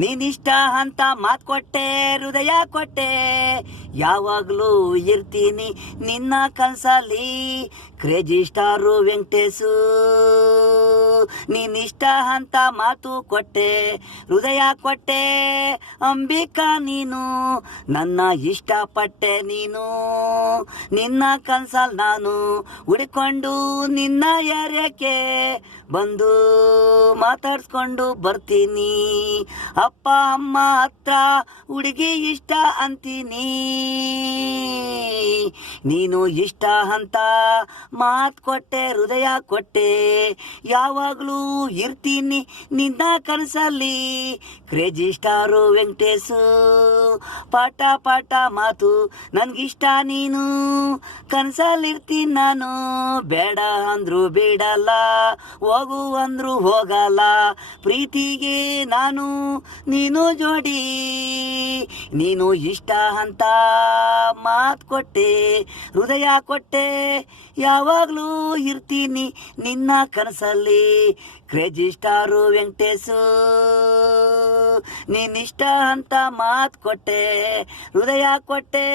ನೀನಿಷ್ಟ ಅಂತ ಮಾತ್ ಕೊಟ್ಟೆ, ಹೃದಯ ಕೊಟ್ಟೆ, ಯಾವಾಗ್ಲೂ ಇರ್ತೀನಿ ನಿನ್ನ ಕನ್ಸಲ್ಲಿ. ಕ್ರೇಜಿ ಸ್ಟಾರು ವೆಂಕಟೇಶು, ನೀನಿಷ್ಟ ಅಂತ ಮಾತು ಕೊಟ್ಟೆ, ಹೃದಯ ಕೊಟ್ಟೆ, ಅಂಬಿಕಾ ನೀನು ನನ್ನ ಇಷ್ಟಪಟ್ಟೆ. ನೀನು ನಿನ್ನ ಕನ್ಸಲ್ ನಾನು ಹುಡ್ಕೊಂಡು ನಿನ್ನ ಯಾರ್ಯಾಕೆ ಬಂದು ಮಾತಾಡ್ಸ್ಕೊಂಡು ಬರ್ತೀನಿ. ಅಪ್ಪ ಅಮ್ಮ ಹತ್ರ ಹುಡುಗಿ ಇಷ್ಟ ಅಂತೀನಿ. ನೀನು ಇಷ್ಟ ಅಂತ ಮಾತು ಕೊಟ್ಟೆ, ಹೃದಯ ಕೊಟ್ಟೆ, ಯಾವಾಗಲೂ ಇರ್ತೀನಿ ನಿನ್ನ ಕನಸಲ್ಲಿ. ಕ್ರೇಜಿ ಸ್ಟಾರು ವೆಂಕಟೇಶು, ಪಾಠ ಪಾಠ ಮಾತು ನನ್ಗಿಷ್ಟ ನೀನು, ಕನಸಲ್ಲಿರ್ತೀನಿ ನಾನು. ಬೇಡ ಅಂದ್ರು ಬಿಡಲ್ಲ, ಹೋಗು ಅಂದ್ರು ಹೋಗಲ್ಲ, ಪ್ರೀತಿಗೆ ನಾನು ನೀನು ಜೋಡಿ. ನೀನು ಇಷ್ಟ ಅಂತ ಮಾತು ಕೊಟ್ಟೆ, ಹೃದಯ ಕೊಟ್ಟೆ, ಯಾವಾಗಲೂ ಇರ್ತೀನಿ ನಿನ್ನ ಕನಸಲ್ಲಿ. ಕ್ರೇಜಿ ಸ್ಟಾರು ವೆಂಕಟೇಶು, ನೀನಿಷ್ಟ ಅಂತ ಮಾತು ಕೊಟ್ಟೆ, ಹೃದಯ ಕೊಟ್ಟೆ.